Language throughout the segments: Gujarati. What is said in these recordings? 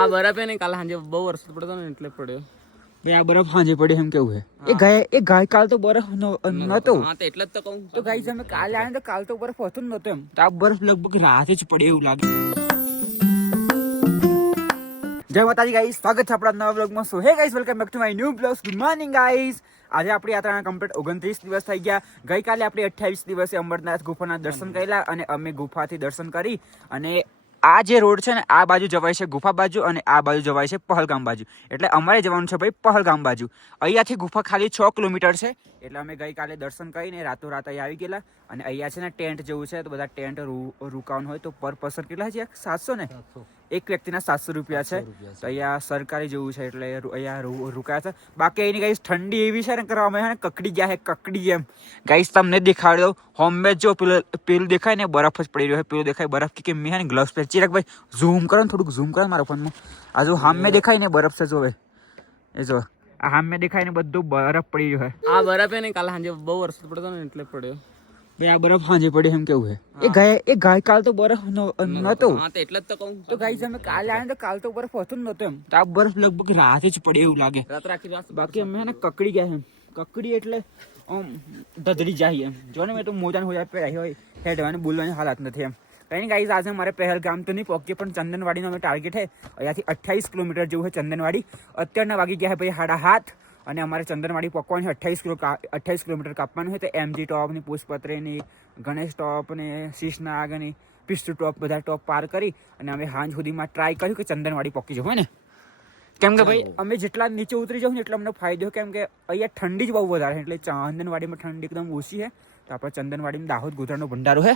આ બરફ નહીં કાલે સાંજે બહુ વરસાદ પડતો ને એટલે પડ્યો. ભાઈ આ બરફ હાંજે પડે એમ કેવું હે એ ગાય એ ગાય કાલ તો બરફ નતો હા તો એટલે જ તો કહું. તો ગાય અમે કાલે આવ્યા તો કાલ તો બરફ હતો જ નતો એમ. તો આ બરફ લગભગ રાતે જ પડે એવું લાગે. જય માતાજી ગાઈસ. સ્વાગત છે આપણા નવા બ્લોગમાં so hey guys welcome back to my new blog good morning guys આજે આપણી યાત્રાના કમ્પ્લીટ ઓગણત્રીસ દિવસ થઈ ગયા. ગઈકાલે આપણે અઠ્યાવીસ દિવસે અમરનાથ ગુફાના દર્શન કર્યા અને અમે ગુફાથી દર્શન કરી અને આ જે રોડ છે ને, આ બાજુ જવાય છે ગુફા બાજુ અને આ બાજુ જવાય છે પહલગામ બાજુ. એટલે અમારે જવાનું છે ભાઈ પહલગામ બાજુ. અહીંયાથી ગુફા ખાલી છ કિલોમીટર છે. એટલે અમે ગઈકાલે દર્શન કરીને રાતોરાત અહીં આવી ગયેલા. અને અહીંયા છે ને ટેન્ટ જેવું છે, તો બધા ટેન્ટ રોકાવાનું હોય તો પર પર્સન કેટલા છે? સાતસો ને? એક વ્યક્તિના સાતસો રૂપિયા છે. તો અહીંયા સરકારી જેવું છે એટલે અહીંયા રોકાયા છે. બાકી એની ગાઈસ ઠંડી એવી છે ને કરવા અમે ને કકડી ગયા છે કકડી એમ. ગાઈસ તમને દેખાડ્યો હોમમેડ જો પેલું પેલું દેખાય ને બરફ જ પડી રહ્યો છે. પેલું દેખાય બરફ કે મેં ને ગ્લવ્સ પહેર. ચિરાગ ભાઈ ઝૂમ કરો ને થોડુંક ઝૂમ કરો મારા ફોનમાં આ જો હામે દેખાય ને બરફ છે જોવે એ જો આ હામે દેખાય ને બધું બરફ પડી રહ્યો છે. આ બરફ ને કાલે સાંજે બહુ વરસાદ પડતો ને એટલે પડ્યો. આ બરફ હાંજે પડી એમ કેવું છે એ ગાય એ ગાય કાલ તો બરફ ન- નતો. હા તો એટલે જ તો કહું. તો ગાઈસ અમે કાલે આવ્યા તો કાલ તો બરફ હતો જ નતો એમ. તો આ બરફ લગભગ રાતે જ પડે એવું લાગે. રાત રાખી રાત બાકી અમે ને કકડી ગયા એમ. કકડી એટલે આમ ધધડી જાય એમ. જો ને મેં તો મોજા હોજા પહેરાઈ હોય હેડવાની બોલવાની હાલત નથી એમ. કઈ નહીં ગાઈસ આજે મારે પહેલગામ તો નહીં પહોંચીએ પણ ચંદનવાડીનો અમે ટાર્ગેટ છે અહીંયાથી અઠ્યાવીસ કિલોમીટર જેવું છે ચંદનવાડી. અત્યારના વાગી ગયા છે ભાઈ હાડા હાથ અને અમારે ચંદનવાડી પકવાનું છે અઠ્યાવીસ કિલો અઠ્યાવીસ કિલોમીટર કાપવાનું છે તો એમજી ટોપની પુષ્પત્રેની ગણેશ ટોપ ને શીશનાગ અને પિસ્તુ ટોપ બધા ટોપ પાર કરી અને અમે હાંજ સુધીમાં ટ્રાય કર્યું કે ચંદનવાડી પકી જવું હોય ને કેમ કે ભાઈ અમે જેટલા નીચે ઉતરી જવું ને એટલો અમને ફાયદો કેમ કે અહીંયા ઠંડી જ બહુ વધારે છે એટલે ચંદનવાડીમાં ઠંડી એકદમ ઓછી છે તો આપણે ચંદનવાડીમાં દાહોદ ગોધરાનો ભંડારો છે.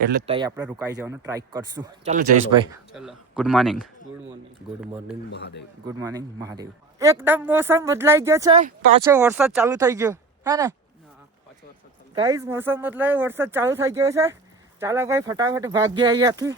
એટલે ત્યાં આપણે રોકાઈ જવાનો ટ્રાય કરશું. ચાલો જયેશભાઈ. ચલો. Good morning good morning good morning Mahadev. Good morning Mahadev. એકદમ મોસમ બદલાઈ ગયો છે. પાછો વરસાદ ચાલુ થઈ ગયો. હે ને? પાછો વરસાદ ચાલુ. ગાઈસ મોસમ બદલાય વરસાદ ચાલુ થઈ ગયો છે. ચાલો ભાઈ ફટાફટ ભાગ્ય અહીંયાથી.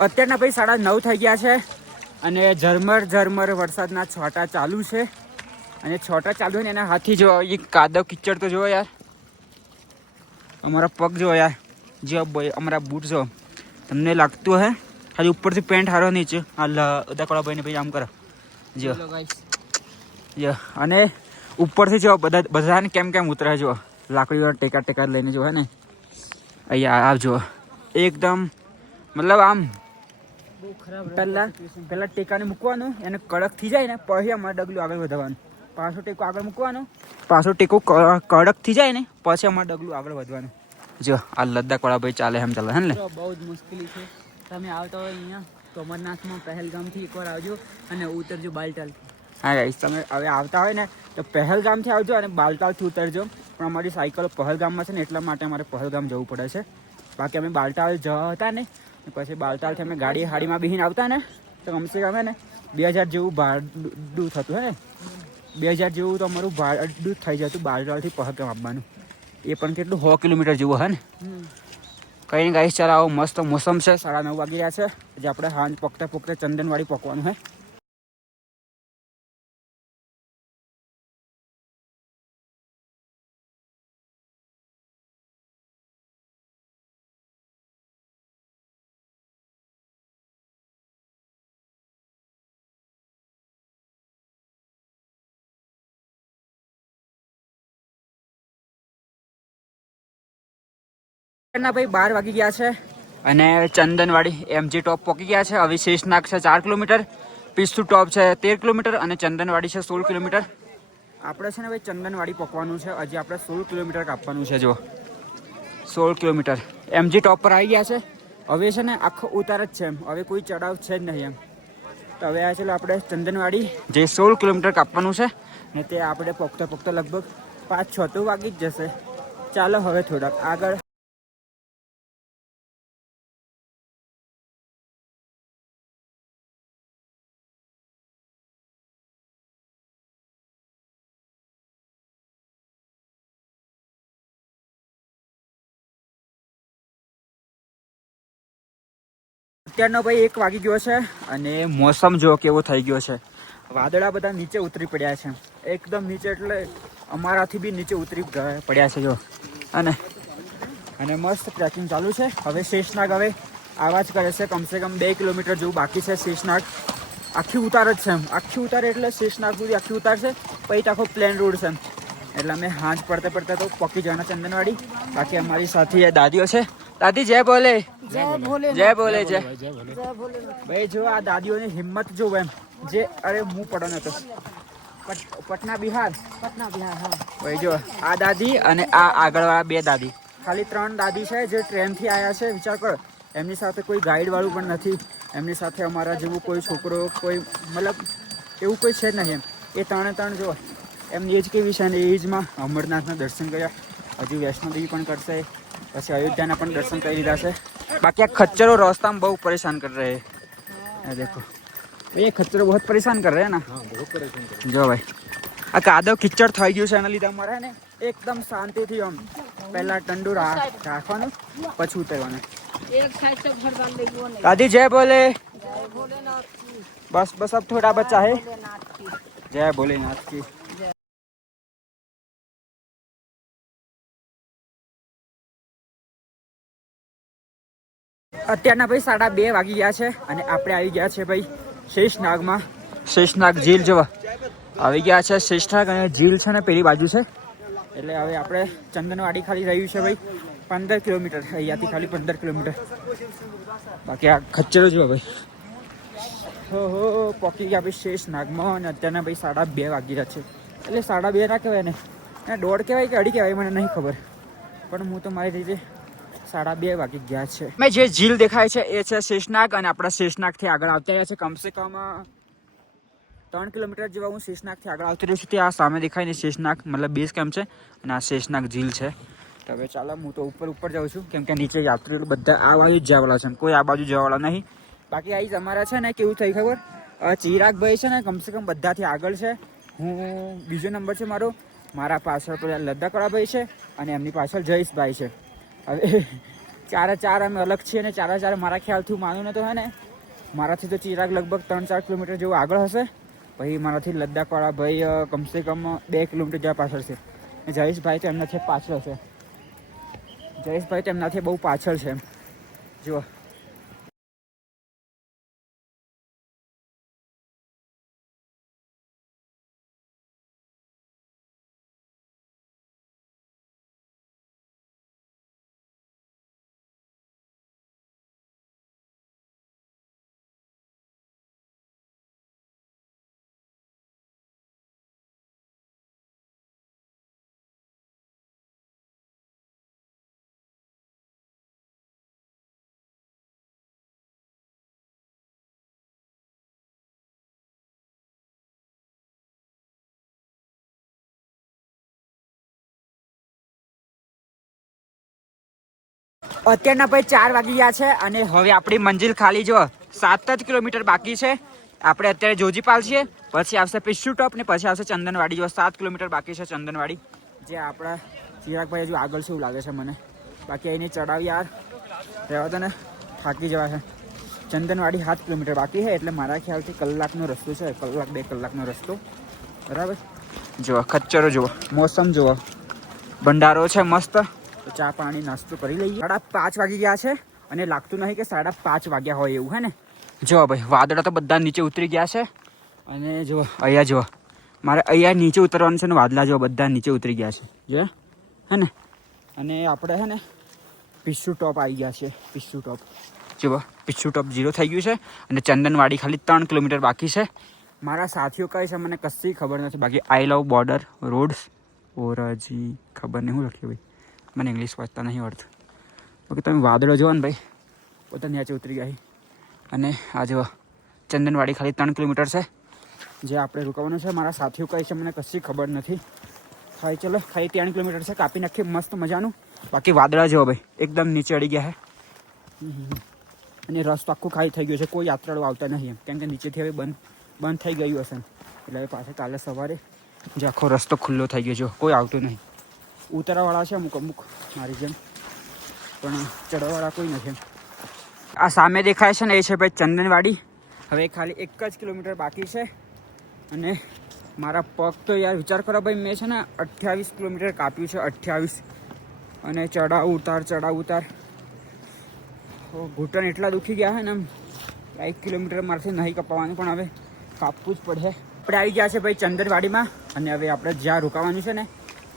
અત્યારના ભાઈ સાડા નવ થઈ ગયા છે અને ઝરમર ઝરમર વરસાદના છોટા ચાલુ છે. અને છોટા ચાલુ હોય ને એના હાથી જો એ કાદવ કિચડ તો જોવો યાર. અમારા પગ જો યાર. જો ભાઈ અમારા બૂટ જો તમને લાગતું હે? ખાલી ઉપરથી પેન્ટ હારો નીચે. આ ઉદાકળા ભાઈને ભાઈ આમ કરો. જો જો અને ઉપરથી જો બધા બધાને કેમ કેમ ઉતરે જો લાકડીઓ ટેકા ટેકા લઈને જો હે ને? અહીંયા આવજો એકદમ મતલબ આમ પહેલા પહેલા ટેકાને મૂકવાનું એને કડક થઈ જાય ને પછી અમારે ડગલું આગળ વધવાનું. પાછો ટેકો આગળ મૂકવાનો પાછો ટેકો કડક થઈ જાય ને પછી અમારે ડગલું આગળ વધવાનું. જો આ લદ્દાખ વાળા ભાઈ ચાલે એમ ચાલે હે ને બહુ જ મુશ્કેલી છે. તમે આવતા હોય અહીંયા તો અમરનાથમાં પહેલગામથી એકવાર આવજો અને ઉતરજો બાલટાલ હા ગાઈશ તમે હવે આવતા હોય ને તો પહેલગામથી આવજો અને બાલટાલથી ઉતરજો. પણ અમારી સાયકલો પહેલગામમાં છે ને એટલા માટે અમારે પહેલગામ જવું પડે છે. બાકી અમે બાલટાલ જવા હતા ને પછી બાલતાલથી અમે ગાડી હાડીમાં બેસીને આવતા ને, તો કમસે કમ ને બે હજાર જેવું ભાડું થતું હે બે હજાર જેવું તો અમારું ભાડું થઈ જતું બાલતાલથી પહેલગામ આવવાનું. એ પણ કેટલું સો કિલોમીટર જેવું હે ને? કઈ ગાઈસ, ચાલો આવો મસ્ત મોસમ છે, સાડા નવ વાગી રહ્યા છે. જે આપણે હાંજ પોકતા પોકતે ચંદનવાડી પકવાનું હે. ના ભાઈ બાર વાગી ગયા છે. અને ચંદનવાડી એમજી ટોપ પહોંચી ગયા છે. હવે શેષનાગ છે ચાર કિલોમીટર પિસ્તુ ટોપ છે તેર કિલોમીટર અને ચંદનવાડી છે સોળ કિલોમીટર. આપણે છે ને ભાઈ ચંદનવાડી પકવાનું છે. હજી આપણે સોળ કિલોમીટર કાપવાનું છે જો. સોળ કિલોમીટર. એમજી ટોપ પર આવી ગયા છે. હવે છે ને આખો ઉતાર જ છે એમ. હવે કોઈ ચડાવ છે જ નહીં એમ. તો હવે આ ચાલો આપણે ચંદનવાડી. જે સોળ કિલોમીટર કાપવાનું છે. ને તે આપણે પોખતા પોખતા લગભગ પાંચ છ તો વાગી જ જશે. ચાલો હવે થોડાક આગળ અત્યારનો ભાઈ એક વાગી ગયો છે અને મોસમ જો કેવો થઈ ગયો છે. વાદળા બધા નીચે ઉતરી પડ્યા છે. એકદમ નીચે એટલે અમારાથી બી નીચે ઉતરી પડ્યા છે જો. અને અને મસ્ત ટ્રેકિંગ ચાલુ છે. હવે શેષનાગ હવે આવા જ કરે છે. કમસે કમ બે કિલોમીટર જેવું બાકી છે શેષનાગ. આખી ઉતાર જ છે એમ. આખી ઉતાર એટલે શેષનાગ સુધી આખી ઉતાર છે. પછી આખો પ્લેન રોડ છે એટલે અમે હાંજ પડતે પડતે તો પકી જવાના ચંદનવાડી બાકી અમારી સાથે દાદીઓ છે. દાદી જય બોલે જય બોલે જય બોલે જય. ભાઈ જો આ દાદીઓની હિંમત જો એમ. જે અરે હું પડો નતો પટ- પટના બિહાર. પટના બિહાર હા. ભાઈ જો આ દાદી અને આ આગળવાળા બે દાદી. ખાલી ત્રણ દાદી છે જે ટ્રેનથી આવ્યા છે વિચાર કરો. એમની સાથે કોઈ ગાઈડ વાળું પણ નથી. એમની સાથે અમારા જેવું કોઈ છોકરો કોઈ મતલબ એવું કોઈ છે જ નહીં એમ. એ ત્રણે ત્રણ જો એમની એજ કેવી છે અને એ એજમાં અમરનાથના દર્શન કર્યા. હજુ વૈષ્ણોદેવી પણ કરશે. પછી અયોધ્યાના પણ દર્શન કરી લીધા છે. બાકી આ ખચ્ચરો રસ્તામાં બહુ પરેશાન કર રહે દેખો. એ ખચ્ચરો બહુ પરેશાન કર રહે ને? જો ભાઈ. આ કાદવ કિચડ થઈ ગયું છે એના લીધે અમારે ને. એકદમ શાંતિથી આમ પહેલા ઠંડુ રાખવાનું પછી ઉતરવાનું. દાદી જય બોલે બસ બસ અબ થોડા બચ્ચા હે? જય ભોલેનાથ કી અત્યારના ભાઈ સાડા બે વાગી ગયા છે અને આપણે આવી ગયા છે ભાઈ શેષનાગમાં. શેષનાગ ઝીલ જોવા. આવી ગયા છે શેષનાગ અને ઝીલ છે ને પેલી બાજુ છે. એટલે હવે આપણે ચંદનવાડી ખાલી રહ્યું છે ભાઈ. પંદર કિલોમીટર અહીંયાથી ખાલી પંદર કિલોમીટર. બાકી આ ખચ્ચરો જોવા ભાઈ. હો હો પોકી ગયા ભાઈ શેષ નાગમાં અને અત્યારના ભાઈ સાડા બે વાગી રહ્યા છે. એટલે સાડા બે ના કહેવાય ને, દોઢ કહેવાય કે અઢી કહેવાય મને નહીં ખબર. પણ હું તો મારી રીતે સાડા બે વાગી ગયા છે. મેં જે ઝીલ દેખાય છે એ છે શેષનાગ અને આપણા શેષનાગથી આગળ આવતા રહ્યા છે. કમસે કમ ત્રણ કિલોમીટર જેવા હું શેષનાગથી આગળ આવતી રહ્યું છું. ત્યાં આ સામે દેખાય ને શેષનાગ, મતલબ બેઝ કેમ્પ છે અને આ શેષનાગ ઝીલ છે. તો હવે ચાલો, હું તો ઉપર ઉપર જાઉં છું, કેમ કે નીચે યાત્રીઓ બધા આ બાજુ જ જવાવાળા છે કોઈ આ બાજુ જવાવાળા નહીં. બાકી આઈ અમારા છે ને, કેવું થઈ ખબર? ચિરાગભાઈ છે ને, કમસે કમ બધાથી આગળ છે. હું, બીજો નંબર છે મારો. મારા પાછળ પેલા લદ્દાકવાળાભાઈ છે અને એમની પાછળ જયેશભાઈ છે. હવે ચારે ચાર અમે અલગ છીએ અને ચારે ચાર મારા ખ્યાલથી માનું ને તો હે ને, મારાથી તો ચિરાગ લગભગ ત્રણ ચાર કિલોમીટર જેવું આગળ હશે. પછી મારાથી લદ્દાખવાળા ભાઈ કમસે કમ બે કિલોમીટર જેવા પાછળ છે. અને જયેશભાઈ તો એમનાથી પાછળ છે. જયેશભાઈ તો એમનાથી બહુ પાછળ છે એમ. જુઓ. અત્યારના ભાઈ ચાર વાગી ગયા છે અને હવે આપણી મંજિલ ખાલી જો સાત જ કિલોમીટર બાકી છે. આપણે અત્યારે જોજીપાલ છીએ, પછી આવશે પિસ્સુ ટોપ ને પછી આવશે ચંદનવાડી. જો સાત કિલોમીટર બાકી છે ચંદનવાડી. જે આપણા ચિરાગભાઈ હજુ આગળ એવું લાગે છે મને. બાકી અહીંની ચડાવી યાર. રહેવા તો ને. થાકી જવા છે. ચંદનવાડી સાત કિલોમીટર બાકી છે, એટલે મારા ખ્યાલથી કલાકનો રસ્તો છે. કલાક, બે કલાકનો રસ્તો. બરાબર? જુઓ, ખચ્ચરો જુઓ. મોસમ જુઓ. ભંડારો છે મસ્ત. તો ચા પાણી નાસ્તો કરી લઈએ. સાડા પાંચ વાગી ગયા છે અને લાગતું નહીં કે સાડા પાંચ વાગ્યા હોય એવું, હે ને? જો ભાઈ, વાદળા તો બધા નીચે ઉતરી ગયા છે. અને જો, અહીંયા જો, મારે અહીંયા નીચે ઉતરવાનું છે ને વાદળા જો બધા નીચે ઉતરી ગયા છે. જો, હે ને? અને આપણે, હે ને, પિસ્સુ ટોપ આવી ગયા છે, પિસ્સુ ટોપ. જુઓ પિસ્સુ ટોપ ઝીરો થઈ ગયું છે અને ચંદનવાડી ખાલી ત્રણ કિલોમીટર બાકી છે. મારા સાથીઓ કહે છે, મને કશી ખબર નથી. બાકી આઈ લવ બોર્ડર રોડ્સ ઓરાજી, ખબર નહીં હું લખ્યું ભાઈ મને ઇંગ્લિશ વાંચતા નહીં આવડતું. ઓકે તમે વાદળો જુઓ ને ભાઈ પોતા નીચે ઉતરી ગયા અને આ જો ચંદનવાડી ખાલી ત્રણ કિલોમીટર છે. જે આપણે રોકાવાનું છે. મારા સાથીઓ કહે છે, મને કશી ખબર નથી. ખાઈ ચલો ખાલી ત્રણ કિલોમીટર છે. કાપી નાખીએ, મસ્ત મજાનું. બાકી વાદળા જુઓ ભાઈ, એકદમ નીચે અડી ગયા છે. અને રસ્તો આખું ખાલી થઈ ગયો છે. કોઈ યાત્રાળુ આવતા નહીં એમ. કેમ કે નીચેથી હવે બંધ બંધ થઈ ગયું હશે એટલે હવે પાછળ કાલે સવારે જે આખો રસ્તો ખુલ્લો થઈ ગયો છે. કોઈ આવતું નહીં. ઉતરવાવાળા છે અમુક અમુક, મારી જેમ. પણ ચડવાવાળા કોઈ નથી આ સામે દેખાય છે ને, એ છે ભાઈ ચંદનવાડી. હવે ખાલી એક જ કિલોમીટર બાકી છે. અને મારા પગ તો યાર વિચાર કરો ભાઈ, મેં છે ને અઠ્યાવીસ કિલોમીટર કાપ્યું છે, અઠ્યાવીસ. અને ચડાવ ઉતાર ચડાવ ઉતાર. ઘૂંટણ એટલા દુખી ગયા છે ને આમ એક કિલોમીટર મારથી નહીં કપાવવાનું પણ હવે કાપવું જ પડે. આપણે આવી ગયા છે ભાઈ ચંદનવાડીમાં. અને હવે આપણે જ્યાં રોકાવાનું છે ને,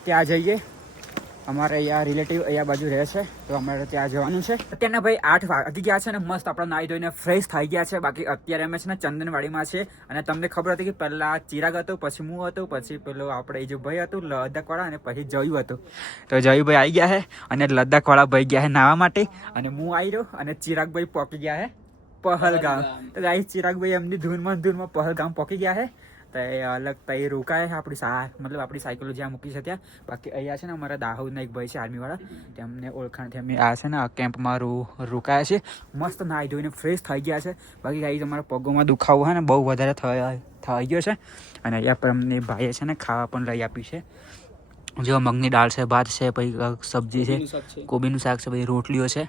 ત્યાં જઈએ. અમારે અહીંયા રિલેટિવ અહીંયા બાજુ રહે છે તો અમારે ત્યાં જવાનું છે. અત્યારના ભાઈ આઠ વાગી ગયા છે ને મસ્ત આપણે નાહી ધોઈને ફ્રેશ થઈ ગયા છે. બાકી અત્યારે અમે છે ને ચંદનવાડીમાં છે અને તમને ખબર હતી કે પહેલાં ચિરાગ હતો પછી હું હતો પછી પેલો આપણે એ જે ભાઈ હતું લદ્દાખવાળા અને પછી જયું હતું. તો જયુભાઈ આવી ગયા છે અને લદ્દાખવાળા ભાઈ ગયા છે નાહવા માટે. અને હું આવી રહ્યો અને ચિરાગભાઈ પહોંચી ગયા છે પહલગામ. તો ગાઈ ચિરાગભાઈ એમની ધૂનમાં ધૂનમાં પહલગામ પહોંચી ગયા છે તો એ અલગ તો એ રોકાય છે આપણી સા મતલબ આપણી સાયકલો જ્યાં મૂકી છે ત્યાં. બાકી અહીંયા છે ને અમારા દાહોદના એક ભાઈ છે આર્મીવાળા. તેમને ઓળખાણથી અમે આ છે ને આ કેમ્પમાં રો રોકાયા છે મસ્ત નાહી ધોઈને ફ્રેશ થઈ ગયા છે. બાકી ગાઈ તમારા પગોમાં દુખાવો હોય ને બહુ વધારે થયા થઈ ગયો છે. અને અહીંયા પર અમને ભાઈએ છે ને ખાવા પણ લઈ આપ્યું છે. જો મગની દાળ છે ભાત છે પછી સબ્જી છે કોબીનું શાક છે. પછી રોટલીઓ છે.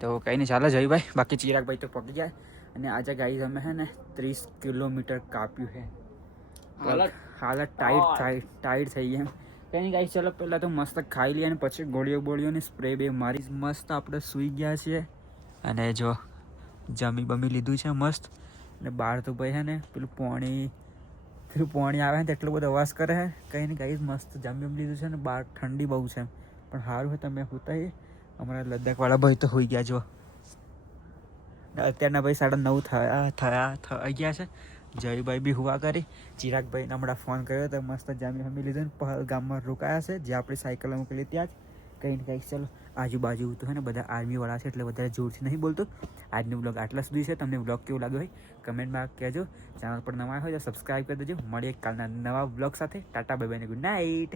તો કંઈ નહીં ચાલે જઈ ભાઈ. બાકી ચિરાગભાઈ તો પકી જાય અને આજે ગાઈ અમે છે ને ત્રીસ કિલોમીટર કાપ્યું છે. હાલત ટાઈટ ટાઈટ થઈ ગયા કંઈ ગાઈ ચલો પહેલાં તો મસ્ત ખાઈ લઈએ અને પછી ગોળીઓ બોળીઓની સ્પ્રે બે મારી મસ્ત આપણે સૂઈ ગયા છીએ. અને જો જમી બમી લીધું છે મસ્ત. અને બહાર તો ભાઈ છે ને પેલું પોણી પેલું પોણી આવે ને એટલો બધો અવાજ કરે છે કંઈ નહીં કંઈ મસ્ત જમી બમી લીધું છે ને બહાર ઠંડી બહુ છે પણ સારું છે તમે હોતા અમારા લદ્દાખવાળા ભાઈ તો હોઈ ગયા જો અત્યારના ભાઈ સાડા નવ થયા થયા થઈ ગયા છે. જયભાઈ બી હુવા કરી. ચિરાગભાઈને હમણાં ફોન કર્યો તો મસ્ત જામી હમી લીધું ને ગામમાં રોકાયા છે. જે આપણી સાયકલ મોકલી ત્યાં જ. કંઈ ને કંઈક ચલો, આજુબાજુ તો હે ને બધા આર્મીવાળા છે એટલે વધારે જોરથી નહીં બોલતો. આજનો બ્લોગ આટલા સુધી છે. તમને બ્લોગ કેવું લાગ્યો હોય કમેન્ટમાં કહેજો. ચેનલ પર નવા હોય તો સબસ્ક્રાઈબ કરી દેજો. મળીએ કાલના નવા બ્લોગ સાથે. Tata bye bye good night.